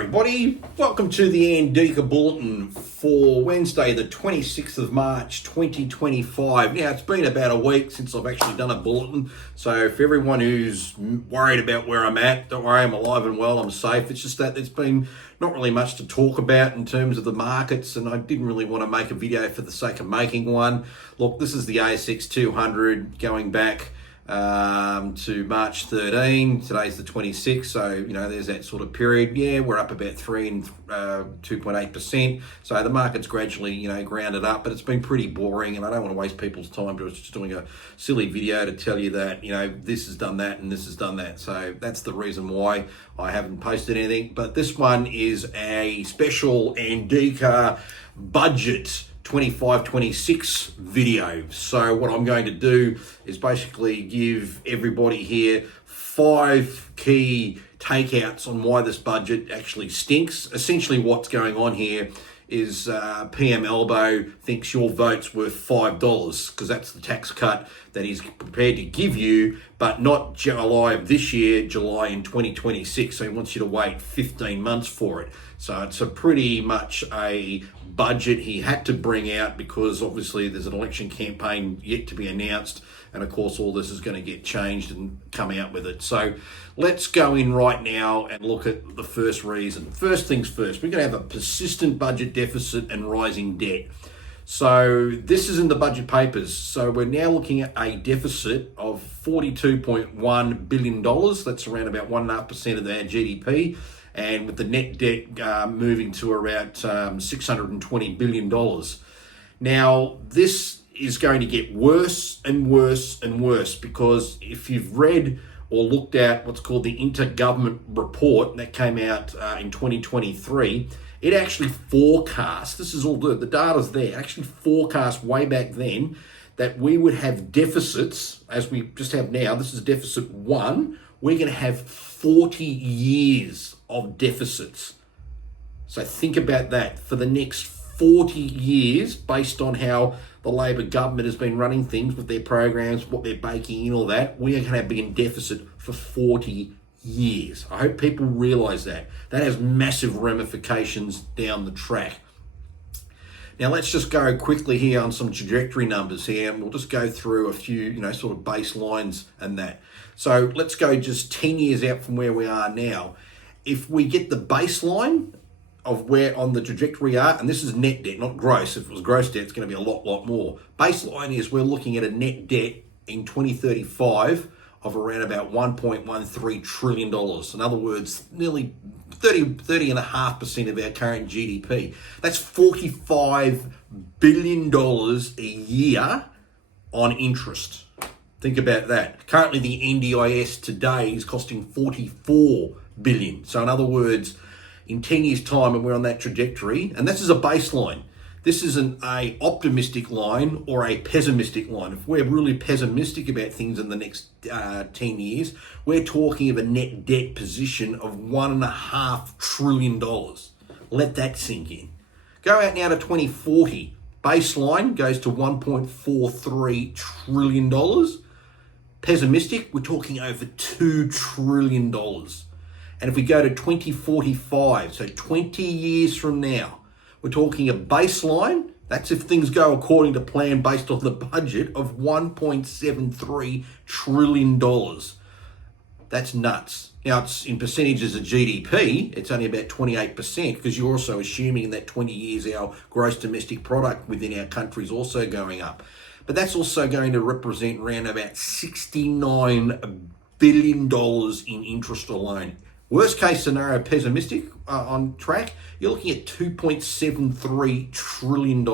everybody, welcome to the NDIS Bulletin for Wednesday the 26th of March 2025. Now it's been about a week since I've actually done a bulletin, so for everyone who's worried about where I'm at, don't worry, I'm alive and well, I'm safe. It's just that there's been not really much to talk about in terms of the markets, and I didn't really want to make a video for the sake of making one. Look, this is the ASX 200 going back to March 13. Today's the 26th, so there's that sort of period. Yeah, we're up about 3 and 2.8%. So the market's gradually grounded up, but it's been pretty boring, and I don't want to waste people's time just doing a silly video to tell you that this has done that and this has done that. So that's the reason why I haven't posted anything. But this one is a special NDIS budget 25-26 video. So what I'm going to do is basically give everybody here 5 key takeouts on why this budget actually stinks. Essentially what's going on here is PM Elbow thinks your vote's worth $5 because that's the tax cut that he's prepared to give you, but not July of this year, July in 2026. So he wants you to wait 15 months for it. So it's a pretty much a budget he had to bring out because obviously there's an election campaign yet to be announced, and of course all this is going to get changed and come out with it. So let's go in right now and look at the first reason. First things first, we're going to have a persistent budget deficit and rising debt. So this is in the budget papers. So we're now looking at a deficit of $42.1 billion. That's around about 1.5% of our GDP. And with the net debt moving to around $620 billion. Now, this is going to get worse and worse and worse because if you've read or looked at what's called the Intergovernment Report that came out in 2023, it actually forecast, this is all the data's there, actually forecast way back then that we would have deficits, as we just have now. This is deficit 1. We're going to have 40 years of deficits. So think about that. For the next 40 years, based on how the Labor government has been running things with their programs, what they're baking in, all that, we are going to be in deficit for 40 years. I hope people realise that. That has massive ramifications down the track. Now let's just go quickly here on some trajectory numbers here, and we'll just go through a few, sort of baselines and that. So let's go just 10 years out from where we are now. If we get the baseline of where on the trajectory we are, and this is net debt, not gross. If it was gross debt, it's going to be a lot more. Baseline is we're looking at a net debt in 2035 of around about $1.13 trillion. In other words, nearly 30.5% of our current GDP. That's $45 billion a year on interest. Think about that. Currently, the NDIS today is costing $44 billion. So in other words, in 10 years' time, and we're on that trajectory, and this is a baseline. This isn't a optimistic line or a pessimistic line. If we're really pessimistic about things in the next 10 years, we're talking of a net debt position of $1.5 trillion. Let that sink in. Go out now to 2040. Baseline goes to $1.43 trillion. Pessimistic, we're talking over $2 trillion. And if we go to 2045, so 20 years from now, we're talking a baseline, that's if things go according to plan based on the budget, of $1.73 trillion. That's nuts. Now, it's in percentages of GDP, it's only about 28% because you're also assuming in that 20 years our gross domestic product within our country is also going up. But that's also going to represent around about $69 billion in interest alone. Worst case scenario, pessimistic on track, you're looking at $2.73 trillion.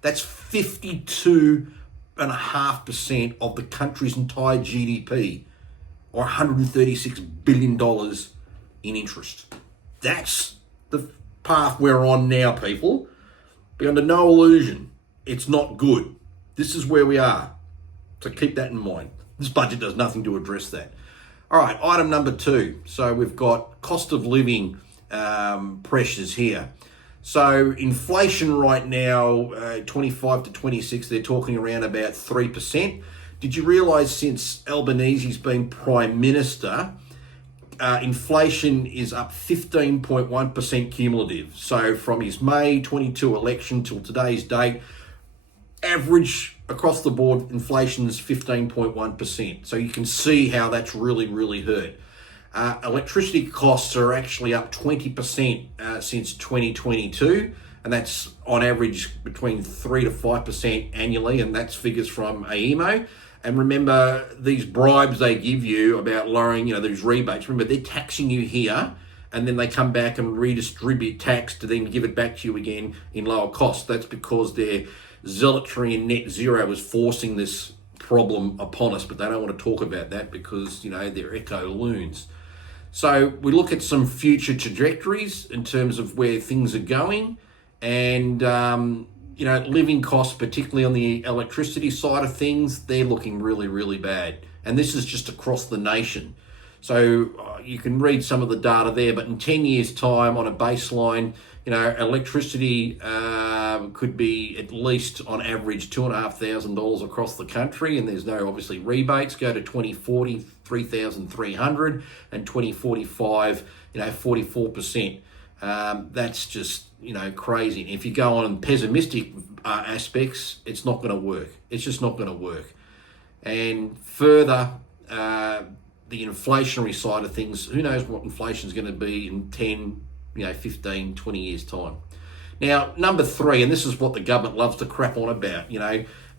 That's 52.5% of the country's entire GDP, or $136 billion in interest. That's the path we're on now, people. Be under no illusion, it's not good. This is where we are. So keep that in mind. This budget does nothing to address that. All right, item number 2. So we've got cost of living pressures here. So inflation right now, 25 to 26, they're talking around about 3%. Did you realise since Albanese's been Prime Minister, inflation is up 15.1% cumulative. So from his May 22 election till today's date, average across the board inflation is 15.1%. So you can see how that's really, really hurt. Electricity costs are actually up 20% since 2022, and that's on average between 3 to 5% annually, and that's figures from AEMO. And remember, these bribes they give you about lowering, these rebates, remember, they're taxing you here, and then they come back and redistribute tax to then give it back to you again in lower costs. That's because their zealotry and net zero is forcing this problem upon us, but they don't want to talk about that because, they're echo loons. So we look at some future trajectories in terms of where things are going, and living costs, particularly on the electricity side of things, they're looking really, really bad. And this is just across the nation. So you can read some of the data there, but in 10 years' time on a baseline, electricity could be at least on average $2,500 across the country, and there's no obviously rebates. Go to 2040, 3,300, and 2045, 44%. That's just crazy. And if you go on pessimistic aspects, it's not going to work. It's just not going to work. And further, the inflationary side of things, who knows what inflation is going to be in 10, 15, 20 years time. Now, number 3, and this is what the government loves to crap on about,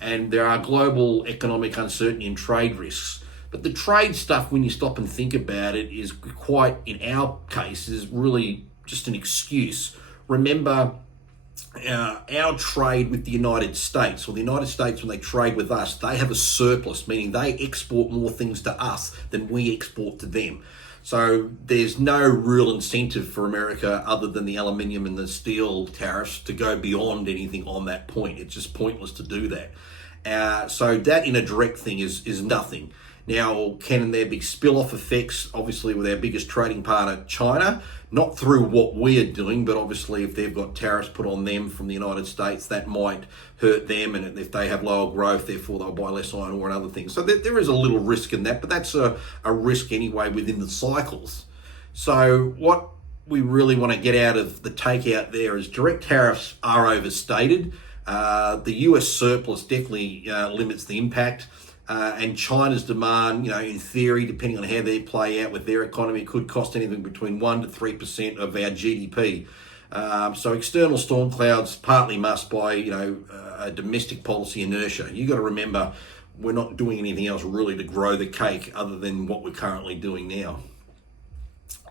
and there are global economic uncertainty and trade risks. But the trade stuff, when you stop and think about it, is quite, in our case, is really just an excuse. Remember, our trade with the United States, or the United States, when they trade with us, they have a surplus, meaning they export more things to us than we export to them. So there's no real incentive for America other than the aluminium and the steel tariffs to go beyond anything on that point. It's just pointless to do that. So that in a direct thing is nothing. Now, can there be spill-off effects, obviously, with our biggest trading partner, China? Not through what we are doing, but obviously if they've got tariffs put on them from the United States, that might hurt them. And if they have lower growth, therefore they'll buy less iron ore and other things. So there is a little risk in that, but that's a risk anyway within the cycles. So what we really want to get out of the takeout there is direct tariffs are overstated. The US surplus definitely limits the impact. And China's demand, in theory, depending on how they play out with their economy, could cost anything between 1% to 3% of our GDP. So external storm clouds partly masked by, a domestic policy inertia. You got to remember, we're not doing anything else really to grow the cake other than what we're currently doing now.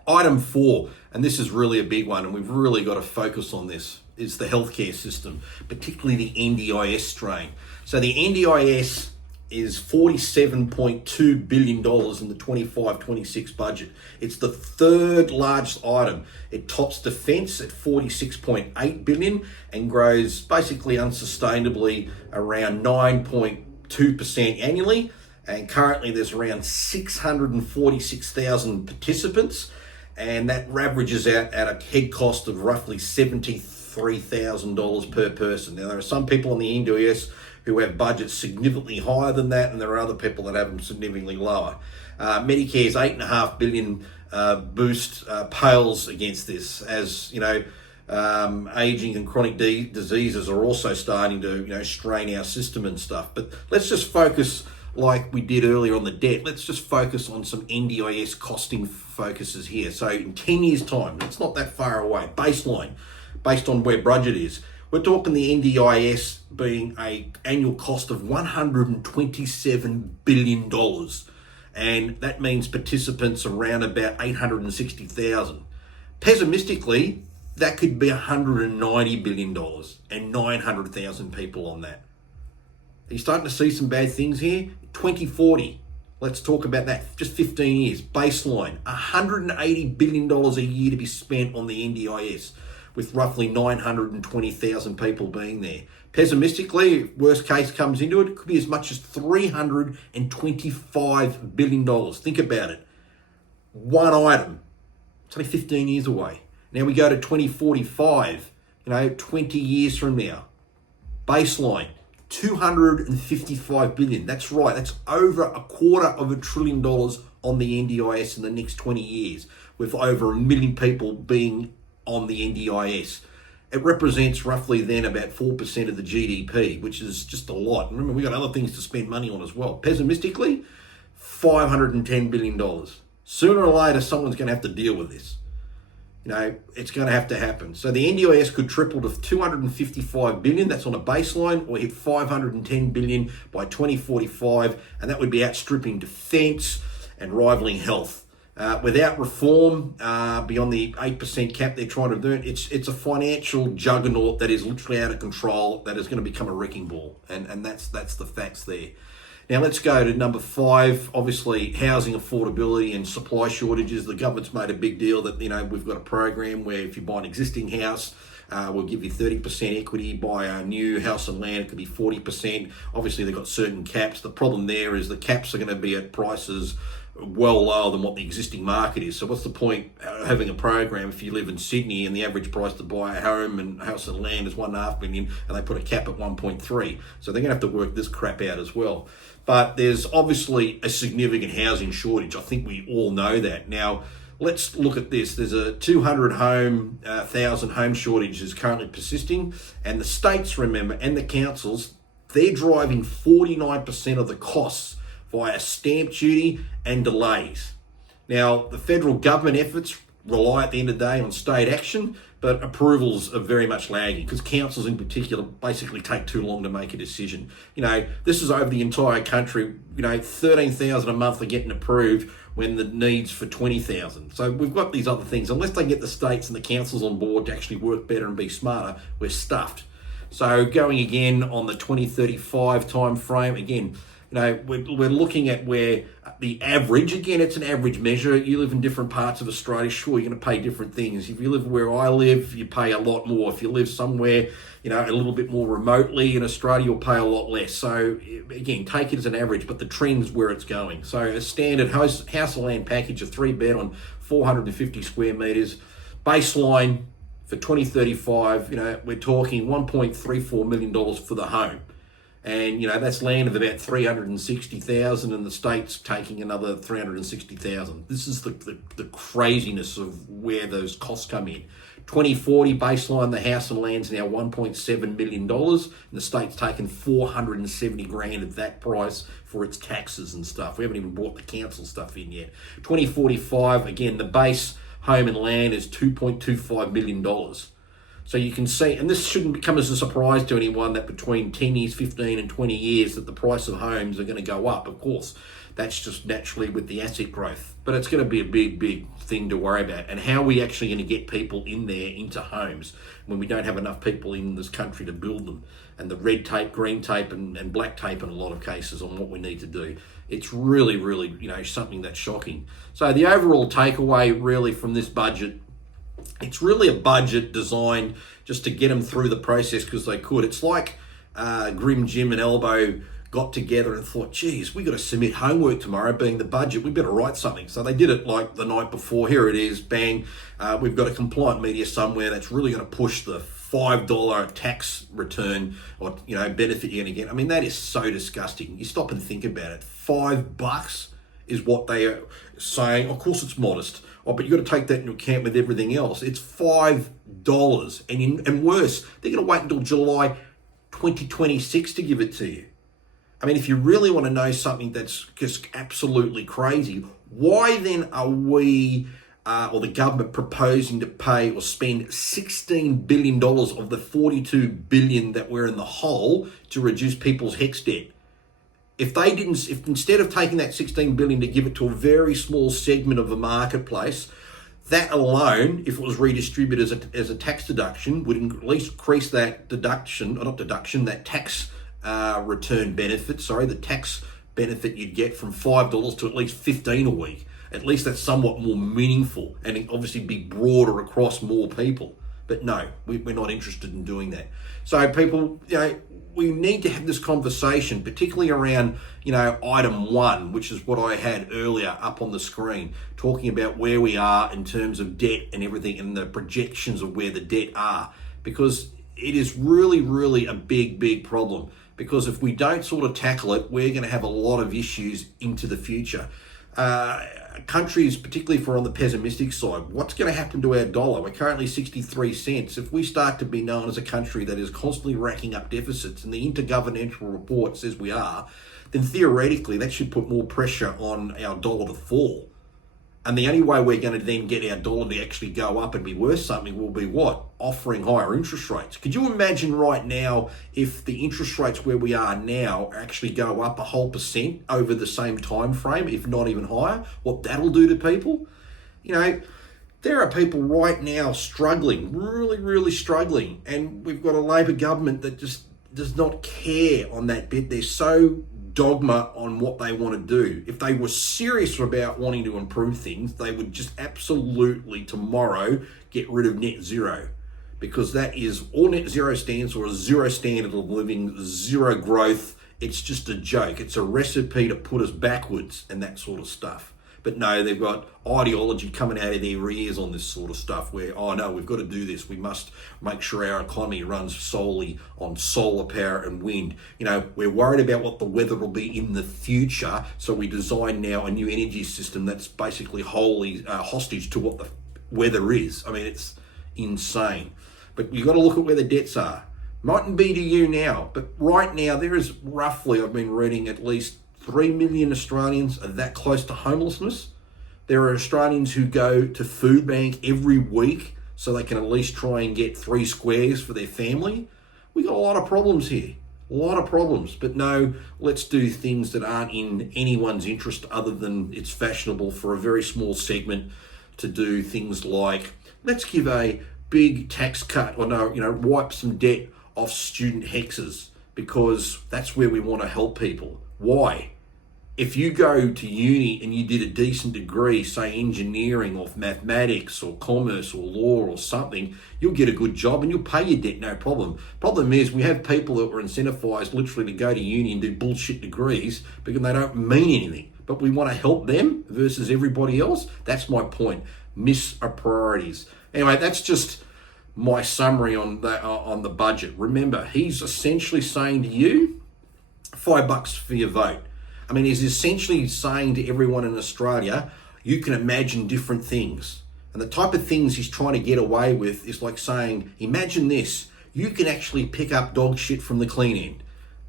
Item 4, and this is really a big one, and we've really got to focus on this, is the healthcare system, particularly the NDIS strain. So the NDIS is $47.2 billion in the 25-26 budget. It's the third largest item. It tops defence at $46.8 billion and grows basically unsustainably around 9.2% annually. And currently there's around 646,000 participants, and that averages out at a head cost of roughly $73,000 per person. Now, there are some people on the NDIS who have budgets significantly higher than that, and there are other people that have them significantly lower. Medicare's $8.5 billion boost pales against this, as aging and chronic diseases are also starting to strain our system and stuff. But let's just focus, like we did earlier on the debt, let's just focus on some NDIS costing focuses here. So in 10 years' time, it's not that far away, baseline, based on where budget is, we're talking the NDIS being an annual cost of $127 billion. And that means participants around about 860,000. Pessimistically, that could be $190 billion and 900,000 people on that. Are you starting to see some bad things here? 2040, let's talk about that. Just 15 years, baseline, $180 billion a year to be spent on the NDIS, with roughly 920,000 people being there. Pessimistically, if worst case comes into it, it could be as much as $325 billion. Think about it. One item. It's only 15 years away. Now we go to 2045, 20 years from now. Baseline, $255 billion. That's right. That's over $250 billion on the NDIS in the next 20 years, with over 1 million people being on the NDIS. It represents roughly then about 4% of the GDP, which is just a lot. Remember, we've got other things to spend money on as well. Pessimistically, $510 billion. Sooner or later, someone's going to have to deal with this. It's going to have to happen. So the NDIS could triple to $255 billion. That's on a baseline, or hit $510 billion by 2045, and that would be outstripping defence and rivaling health. Without reform, beyond the 8% cap they're trying to do, it's a financial juggernaut that is literally out of control, that is going to become a wrecking ball, and that's the facts there. Now let's go to number 5. Obviously, housing affordability and supply shortages. The government's made a big deal that we've got a program where if you buy an existing house, we'll give you 30% equity. Buy a new house and land, it could be 40%. Obviously, they've got certain caps. The problem there is the caps are going to be at prices well lower than what the existing market is. So what's the point of having a program if you live in Sydney and the average price to buy a home and house and land is $1.5 million, and they put a cap at 1.3? So they're going to have to work this crap out as well. But there's obviously a significant housing shortage. I think we all know that. Now, let's look at this. There's a 200,000 home shortage is currently persisting, and the states, remember, and the councils, they're driving 49% of the costs via stamp duty and delays. Now, the federal government efforts rely at the end of the day on state action, but approvals are very much lagging because councils in particular basically take too long to make a decision. This is over the entire country. 13,000 a month are getting approved when the needs for 20,000. So we've got these other things. Unless they get the states and the councils on board to actually work better and be smarter, we're stuffed. So going again on the 2035 time frame, again, we're looking at where the average, again, it's an average measure. You live in different parts of Australia, sure, you're going to pay different things. If you live where I live, you pay a lot more. If you live somewhere, a little bit more remotely in Australia, you'll pay a lot less. So again, take it as an average, but the trend's where it's going. So a standard house and land package, a 3-bed on 450 square metres, baseline for 2035, we're talking $1.34 million for the home. And, that's land of about 360,000, and the state's taking another 360,000. This is the craziness of where those costs come in. 2040 baseline, the house and land's now $1.7 million, and the state's taken 470 grand at that price for its taxes and stuff. We haven't even brought the council stuff in yet. 2045, again, the base home and land is $2.25 million. So you can see, and this shouldn't come as a surprise to anyone, that between 10 years, 15 and 20 years, that the price of homes are going to go up. Of course, that's just naturally with the asset growth. But it's going to be a big, big thing to worry about. And how are we actually going to get people in there into homes when we don't have enough people in this country to build them? And the red tape, green tape and black tape in a lot of cases on what we need to do. It's really, really, something that's shocking. So the overall takeaway really from this budget, it's really a budget designed just to get them through the process because they could. It's like Grim Jim and Elbow got together and thought, geez, we got to submit homework tomorrow, being the budget, we better write something. So they did it like the night before. Here it is, bang. We've got a compliant media somewhere that's really going to push the $5 tax return or benefit you're going to get. I mean, that is so disgusting. You stop and think about it. $5 is what they are saying. Of course, it's modest. Oh, but you've got to take that into account with everything else. It's $5. And worse, they're going to wait until July 2026 to give it to you. I mean, if you really want to know something that's just absolutely crazy, why then are we, or the government, proposing to pay or spend $16 billion of the $42 billion that we're in the hole to reduce people's HECS debt? If instead of taking that $16 billion to give it to a very small segment of the marketplace, that alone, if it was redistributed as a tax deduction, would at least increase that that tax return benefit, the tax benefit you'd get from $5 to at least $15 a week. At least that's somewhat more meaningful and obviously be broader across more people. But no, we're not interested in doing that. So people, we need to have this conversation, particularly around, item 1, which is what I had earlier up on the screen, talking about where we are in terms of debt and everything and the projections of where the debt are, because it is really, really a big, big problem. because if we don't sort of tackle it, we're going to have a lot of issues into the future. Countries, particularly if we're on the pessimistic side, what's going to happen to our dollar? We're currently 63 cents. If we start to be known as a country that is constantly racking up deficits, and the intergovernmental report says we are, then theoretically that should put more pressure on our dollar to fall. And the only way we're going to then get our dollar to actually go up and be worth something will be what? Offering higher interest rates. Could you imagine right now if the interest rates where we are now actually go up a whole % over the same time frame, if not even higher? What that'll do to people? You know, there are people right now struggling, really, really struggling. And we've got a Labor government that just does not care on that bit. They're so dogma on what they want to do. If they were serious about wanting to improve things, they would just absolutely tomorrow get rid of net zero, because that is all net zero stands for: a zero standard of living, zero growth. It's just a joke. It's a recipe to put us backwards and that sort of stuff. But no, they've got ideology coming out of their ears on this sort of stuff where, oh no, we've got to do this. We must make sure our economy runs solely on solar power and wind. You know, we're worried about what the weather will be in the future, so we design now a new energy system that's basically wholly hostage to what the weather is. I mean, it's insane. But you've got to look at where the debts are. Mightn't be to you now, but right now there is roughly, I've been reading, at least 3 million Australians are that close to homelessness. There are Australians who go to food bank every week so they can at least try and get 3 squares for their family. We got a lot of problems here, a lot of problems. But no, let's do things that aren't in anyone's interest other than it's fashionable for a very small segment to do things like, let's give a big tax cut, or no, wipe some debt off student hexes, because that's where we want to help people. Why? If you go to uni and you did a decent degree, say engineering or mathematics or commerce or law or something, you'll get a good job and you'll pay your debt, no problem. Problem is, we have people that were incentivized literally to go to uni and do bullshit degrees because they don't mean anything. But we want to help them versus everybody else. That's my point. Miss our priorities. Anyway, that's just my summary on the budget. Remember, he's essentially saying to you, $5 for your vote. I mean, he's essentially saying to everyone in Australia, you can imagine different things. And the type of things he's trying to get away with is like saying, imagine this, you can actually pick up dog shit from the clean end.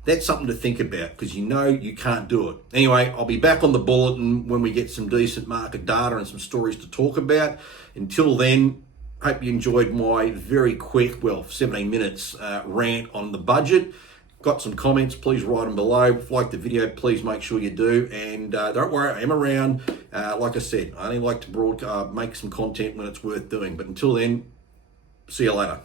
That's something to think about, because you know you can't do it. Anyway, I'll be back on the bulletin when we get some decent market data and some stories to talk about. Until then, hope you enjoyed my very quick, 17 minutes rant on the budget. Got some comments, please write them below. If you like the video, please make sure you do. And don't worry, I am around. Like I said, I only like to make some content when it's worth doing. But until then, see you later.